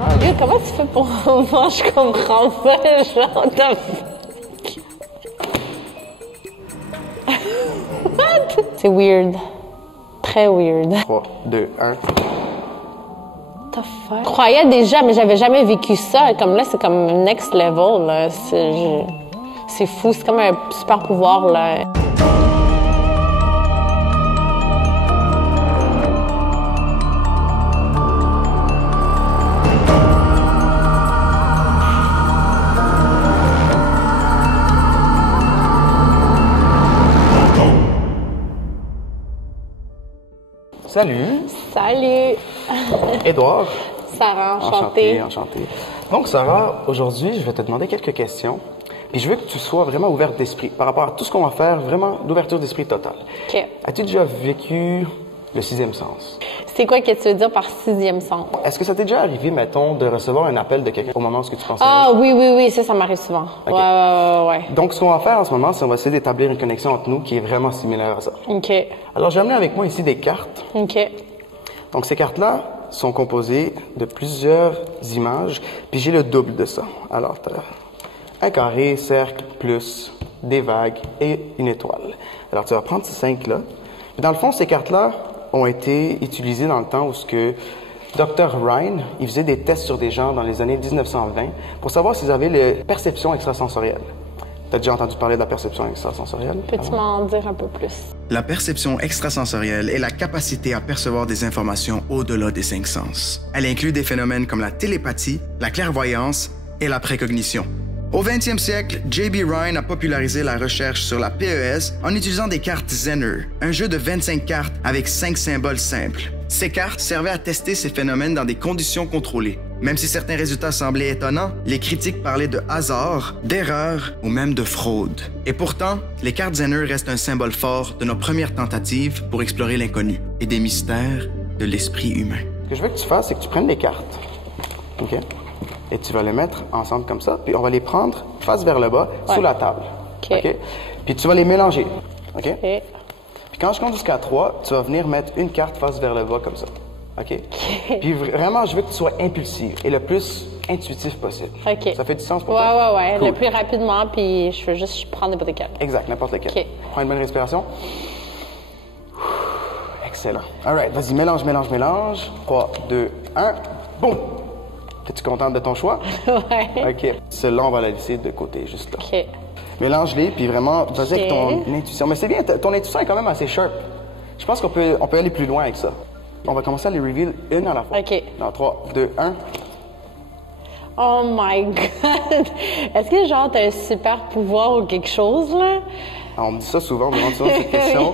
Oh, Dieu, comment tu fais pour voir? Je comprends pas, genre, What? C'est weird. Très weird. 3, 2, 1. The fuck? Je croyais déjà, mais j'avais jamais vécu ça. Comme là, c'est comme next level, là. C'est fou, c'est comme un super pouvoir, là. Salut! Salut! Édouard. Sarah, enchantée. Enchanté. Donc, Sarah, aujourd'hui, je vais te demander quelques questions. Puis je veux que tu sois vraiment ouverte d'esprit par rapport à tout ce qu'on va faire, vraiment d'ouverture d'esprit totale. OK. As-tu déjà vécu le sixième sens? C'est quoi que tu veux dire par sixième sens? Est-ce que ça t'est déjà arrivé, mettons, de recevoir un appel de quelqu'un au moment où tu pensais? Ah oui, ça m'arrive souvent. Okay. Ouais. Donc, ce qu'on va faire en ce moment, c'est qu'on va essayer d'établir une connexion entre nous qui est vraiment similaire à ça. OK. Alors, j'ai amené avec moi ici des cartes. OK. Donc, ces cartes-là sont composées de plusieurs images, puis j'ai le double de ça. Alors, tu as un carré, cercle, plus, des vagues et une étoile. Alors, tu vas prendre ces 5-là. Puis, dans le fond, ces cartes-là ont été utilisées dans le temps où ce que Dr. Ryan, il faisait des tests sur des gens dans les années 1920 pour savoir s'ils avaient les perceptions extrasensorielles. Tu as déjà entendu parler de la perception extrasensorielle? Peux-tu m'en dire un peu plus? La perception extrasensorielle est la capacité à percevoir des informations au-delà des 5 sens. Elle inclut des phénomènes comme la télépathie, la clairvoyance et la précognition. Au 20e siècle, J.B. Ryan a popularisé la recherche sur la PES en utilisant des cartes Zener, un jeu de 25 cartes avec 5 symboles simples. Ces cartes servaient à tester ces phénomènes dans des conditions contrôlées. Même si certains résultats semblaient étonnants, les critiques parlaient de hasard, d'erreur ou même de fraude. Et pourtant, les cartes Zener restent un symbole fort de nos premières tentatives pour explorer l'inconnu et des mystères de l'esprit humain. Ce que je veux que tu fasses, c'est que tu prennes les cartes. OK? Et tu vas les mettre ensemble comme ça, puis on va les prendre face vers le bas, sous la table. OK. Puis tu vas les mélanger. OK? OK. Puis quand je compte jusqu'à 3, tu vas venir mettre une carte face vers le bas comme ça. OK? Puis vraiment, je veux que tu sois impulsif et le plus intuitif possible. OK. Ça fait du sens pour toi? Ouais. Cool. Le plus rapidement, puis je veux juste prendre des carte. Exact, n'importe lequel. OK. Prends une bonne respiration. Excellent. All right, vas-y, mélange. 3, 2, 1, boum! Es-tu contente de ton choix? Ouais. OK. Celle-là, on va la laisser de côté, juste là. OK. Mélange-les, puis vraiment, vas-y avec ton intuition. Mais c'est bien, ton intuition est quand même assez sharp. Je pense qu'on peut aller plus loin avec ça. On va commencer à les reveal une à la fois. OK. Dans 3, 2, 1. Oh my God! Est-ce que genre t'as un super pouvoir ou quelque chose, là? Alors, on me dit ça souvent, on me demande souvent cette question.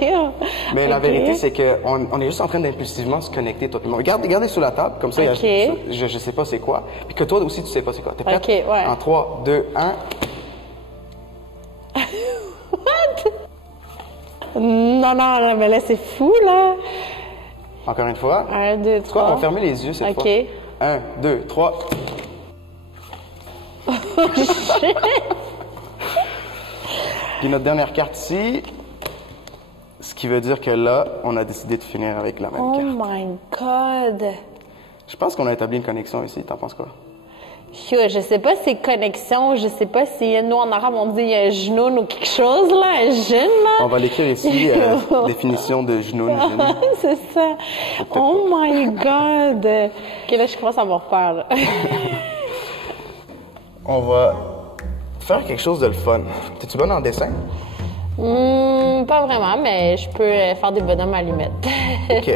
Mais la vérité, c'est qu'on est juste en train d'impulsivement se connecter, toi et moi. Regardez sous la table, comme ça, je sais pas c'est quoi. Puis que toi aussi, tu sais pas c'est quoi. T'es prête? OK, ouais. En 3, 2, 1. What? Non, mais là, c'est fou, là. Encore une fois. 1, 2, 3. Quoi? On va fermer les yeux cette fois. OK. 1, 2, 3. Puis notre dernière carte ici, ce qui veut dire que là, on a décidé de finir avec la même Oh carte. my God! Je pense qu'on a établi une connexion ici. T'en penses quoi? Yo, je sais pas si c'est connexion, je sais pas si nous en arabe on dit un genoun ou quelque chose, là, un jeune, là. On va l'écrire ici, définition de genoun. C'est ça. Oh my God! OK, là, je commence à avoir peur, là. On va faire quelque chose de le fun. T'es-tu bonne en dessin? Pas vraiment, mais je peux faire des bonhommes à allumettes. OK.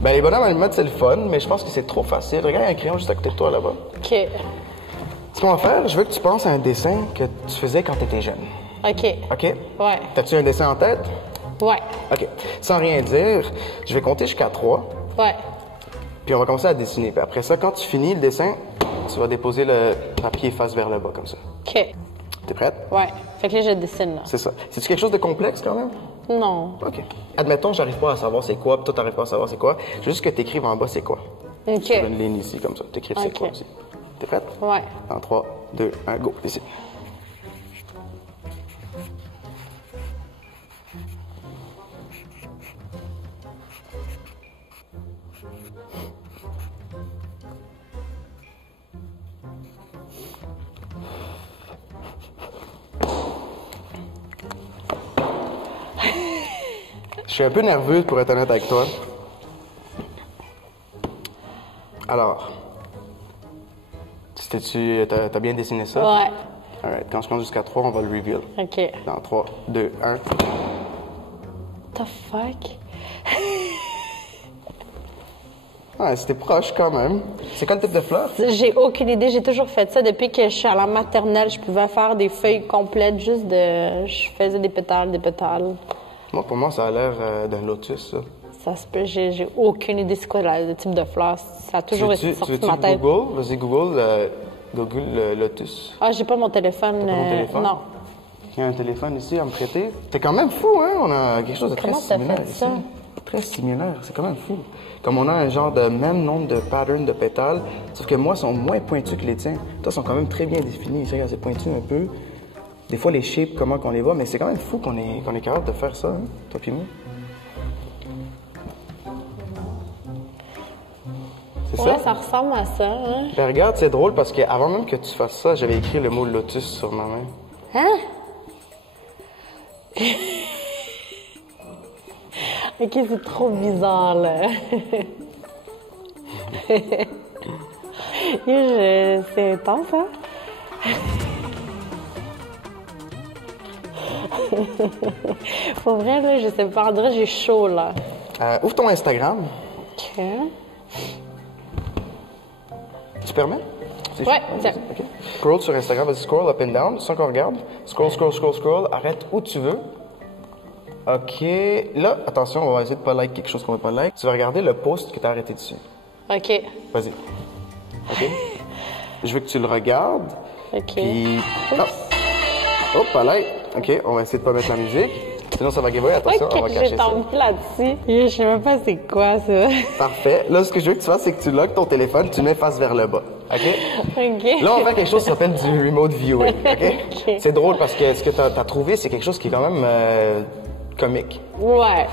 Ben, les bonhommes à allumettes, c'est le fun, mais je pense que c'est trop facile. Regarde, il y a un crayon juste à côté de toi, là-bas. OK. Ce qu'on va faire, je veux que tu penses à un dessin que tu faisais quand tu étais jeune. OK. OK? Ouais. T'as-tu un dessin en tête? Ouais. OK. Sans rien dire, je vais compter jusqu'à 3, Ouais. puis on va commencer à dessiner. Puis après ça, quand tu finis le dessin, tu vas déposer le papier face vers le bas, comme ça. OK. T'es prête? Ouais. Fait que là, je dessine, là. C'est ça. C'est-tu quelque chose de complexe, quand même? Non. OK. Admettons, j'arrive pas à savoir c'est quoi, puis toi, t'arrives pas à savoir c'est quoi. Je veux juste que t'écrives en bas c'est quoi. OK. Tu fais une ligne ici, comme ça. T'écrives c'est OK. quoi aussi. T'es prête? Ouais. En 3, 2, 1, go. Dessine. suis un peu nerveux pour être honnête avec toi. Alors, t'as bien dessiné ça? Ouais. Alright, quand je compte jusqu'à 3, on va le reveal. OK. Dans 3, 2, 1. The fuck? Ouais, c'était proche quand même. C'est quel type de fleur? J'ai aucune idée. J'ai toujours fait ça. Depuis que je suis à la maternelle, je pouvais faire des feuilles complètes juste de... Je faisais des pétales, des pétales. Moi, pour moi, ça a l'air d'un lotus, ça. Ça se peut. J'ai aucune idée c'est quoi le type de fleur. Ça a toujours été sorti de ma tête. Google? Vas-y, Google lotus. Ah, j'ai pas mon téléphone. T'as pas ton téléphone? Non. Il y a un téléphone ici à me prêter. C'est quand même fou, hein? On a quelque chose de très Comment t'as similaire fait ici. ça? Très similaire, c'est quand même fou. Comme on a un genre de même nombre de patterns de pétales, sauf que moi, ils sont moins pointus que les tiens. Toi, ils sont quand même très bien définis. Ici, regarde, c'est pointu un peu. Des fois, les shapes, comment qu'on les voit, mais c'est quand même fou qu'on est capable de faire ça, hein? Toi puis moi. C'est Ouais, ça? ça ressemble à ça. Hein? Ben, regarde, c'est drôle parce qu'avant même que tu fasses ça, j'avais écrit le mot lotus sur ma main. Hein? OK, c'est trop bizarre, là. C'est intense, hein? Pour vrai, là, je sais pas. En vrai, j'ai chaud, là. Ouvre ton Instagram. OK. Tu permets? C'est Ouais, chaud? tiens. OK. Scroll sur Instagram, vas-y, scroll up and down, sans qu'on regarde. Scroll, scroll, scroll, scroll. Arrête où tu veux. OK. Là, attention, on va essayer de pas like quelque chose qu'on veut pas like. Tu vas regarder le post que tu as arrêté dessus. OK. Vas-y. OK? Je veux que tu le regardes. OK. Puis... Oh! Oh, pas like. OK, on va essayer de pas mettre la musique. Sinon, ça va giveaway. Attention, on va OK, cacher je ça. tombe plus là-dessus. Je sais même pas c'est quoi, ça. Parfait. Là, ce que je veux que tu fasses, c'est que tu logs ton téléphone, tu le mets face vers le bas. OK? OK. Là, on fait quelque chose qui s'appelle du remote viewing. OK? OK. C'est drôle parce que ce que tu as trouvé, c'est quelque chose qui est quand même comique. Ouais.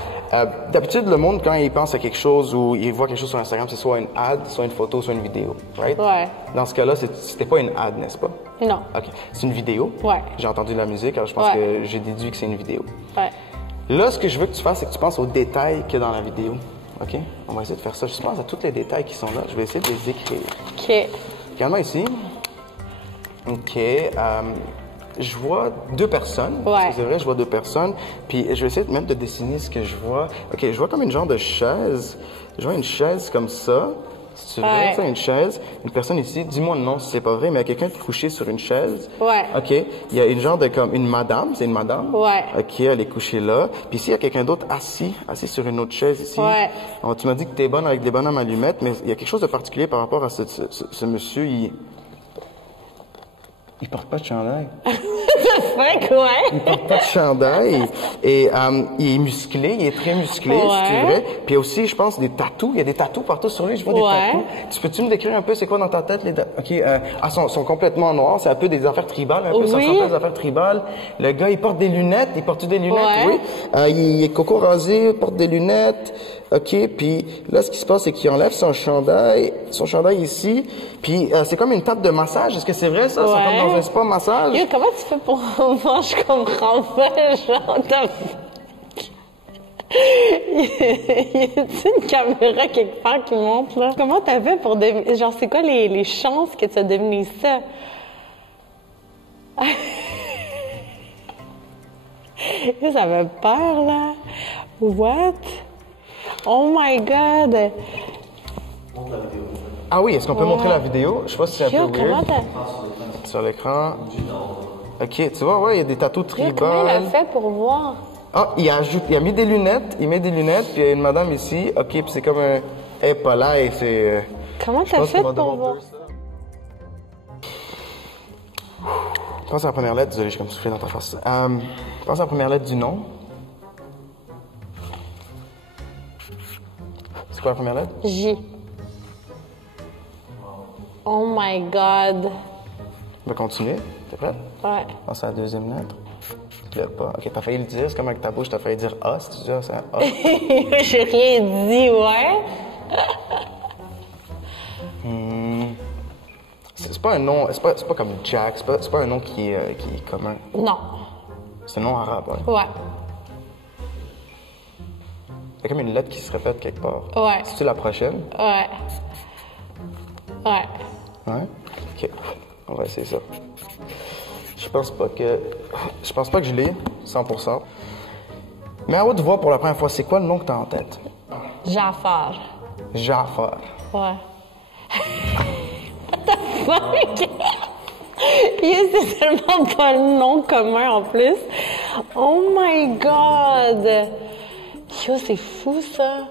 D'habitude, le monde, quand il pense à quelque chose ou il voit quelque chose sur Instagram, c'est soit une ad, soit une photo, soit une vidéo. Right? Ouais. Dans ce cas-là, c'était pas une ad, n'est-ce pas? Non. OK. C'est une vidéo. Ouais. J'ai entendu de la musique, alors je pense Ouais. que j'ai déduit que c'est une vidéo. Ouais. Là, ce que je veux que tu fasses, c'est que tu penses aux détails qu'il y a dans la vidéo. OK? On va essayer de faire ça. Je pense à tous les détails qui sont là. Je vais essayer de les écrire. OK. Regarde-moi ici. OK. Je vois 2 personnes. Ouais. C'est vrai, je vois 2 personnes. Puis je vais essayer même de dessiner ce que je vois. OK, je vois comme une genre de chaise. Je vois une chaise comme ça. C'est vrai, Ouais. ça, une chaise. Une personne ici, dis-moi le nom si c'est pas vrai, mais il y a quelqu'un couché sur une chaise. Ouais. OK. Il y a une genre de comme une madame, c'est une madame. Ouais. OK, elle est couchée là. Puis ici, il y a quelqu'un d'autre assis sur une autre chaise ici. Ouais. Alors, tu m'as dit que t'es bonne avec des bonhommes allumettes, mais il y a quelque chose de particulier par rapport à ce monsieur. Il porte pas de chandail. C'est quoi? Il porte pas de chandail. Et il est musclé, il est très musclé, Ouais. c'est vrai. Puis aussi, je pense, des tatous. Il y a des tatous partout sur lui, je vois des Ouais. tatous. Peux-tu me décrire un peu c'est quoi dans ta tête les OK, sont complètement noirs, c'est un peu des affaires tribales, un peu, ça Oui. ressemble à des affaires tribales. Le gars, il porte des lunettes, il porte des lunettes, Ouais. oui. Il est coco rasé, il porte des lunettes. OK, puis là, ce qui se passe, c'est qu'il enlève son chandail ici, puis c'est comme une table de massage. Est-ce que c'est vrai, ça? C'est Ouais. comme dans un spa massage? Yo, comment tu fais pour voir? Je comprends pas, genre, y a-t-il une caméra quelque part qui montre, là? Comment t'as fait pour devenir... Genre, c'est quoi les chances que tu as devenu ça? Yo, ça fait peur, là. What? Oh my God! Ah oui, est-ce qu'on peut montrer la vidéo? Je sais pas si c'est un Yo, peu comment weird. t'as... Sur l'écran. OK, tu vois, ouais, il y a des tatous Yo, comment il a tribales. fait pour voir? Ah, il a mis des lunettes, puis il y a une madame ici. OK, puis c'est comme un... Eh, pas là, et c'est... Comment je t'as pense fait qu'on va pour devoir voir? Pense à la première lettre. Désolé, j'ai comme soufflé dans ta face. Pense à la première lettre du nom. C'est quoi la première lettre? J. Oh my God. On va continuer. T'es prête? Ouais. Pense à la deuxième lettre. Tu l'as pas. OK, t'as failli le dire. C'est comme avec ta bouche, t'as failli dire A. Si tu dis A, c'est un A. J'ai rien dit, ouais. C'est pas un nom... C'est pas comme Jack. C'est pas un nom qui est commun. Non. C'est un nom arabe, ouais. Ouais. y a comme une lettre qui se répète quelque part. Ouais. C'est-tu la prochaine? Ouais. Ouais. Ouais? OK. On va essayer ça. Je pense pas que je l'ai, 100%. Mais à haute voix, pour la première fois, c'est quoi le nom que t'as en tête? Jafar. Jafar. Ouais. What the fuck? Yo, c'est tellement pas le nom commun en plus. Oh my god! Yo, c'est fou ça!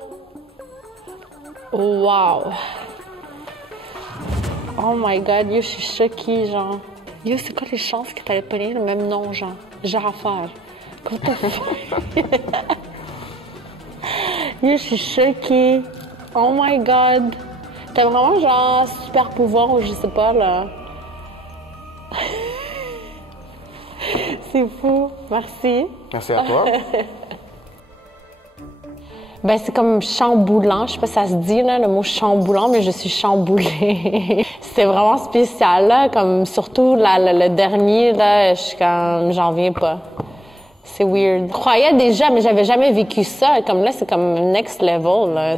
Wow! Oh my god, yo, je suis choquée, genre. Yo, c'est quoi les chances que t'allais pogner le même nom, genre? Jafar. What the fuck? Yo, je suis choquée. Oh my god! T'as vraiment genre super pouvoir ou je sais pas, là. C'est fou. Merci. Merci à toi. Ben, c'est comme chamboulant. Je sais pas si ça se dit, là, le mot chamboulant, mais je suis chamboulée. C'est vraiment spécial, là. Comme, surtout, le dernier, là, je suis comme, j'en viens pas. C'est weird. Je croyais déjà, mais j'avais jamais vécu ça. Comme là, c'est comme next level, là.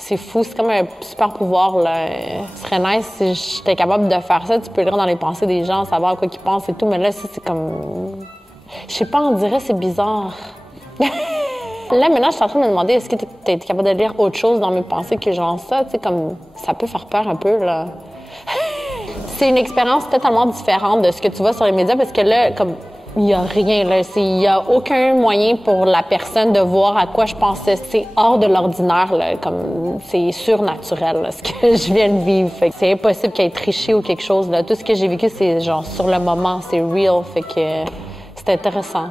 C'est fou, c'est comme un super pouvoir, là. Ce serait nice si j'étais capable de faire ça. Tu peux lire dans les pensées des gens, savoir quoi qu'ils pensent et tout, mais là, c'est comme... Je sais pas, on dirait c'est bizarre. Là, maintenant, je suis en train de me demander, est-ce que tu es capable de lire autre chose dans mes pensées que genre ça? Tu sais, comme, ça peut faire peur un peu, là. C'est une expérience totalement différente de ce que tu vois sur les médias, parce que là, comme... Il n'y a rien, là. Il n'y a aucun moyen pour la personne de voir à quoi je pensais. C'est hors de l'ordinaire, là. Comme, c'est surnaturel, là, ce que je viens de vivre. Fait que c'est impossible qu'il y ait triché ou quelque chose, là. Tout ce que j'ai vécu, c'est genre sur le moment, c'est real. Fait que c'est intéressant.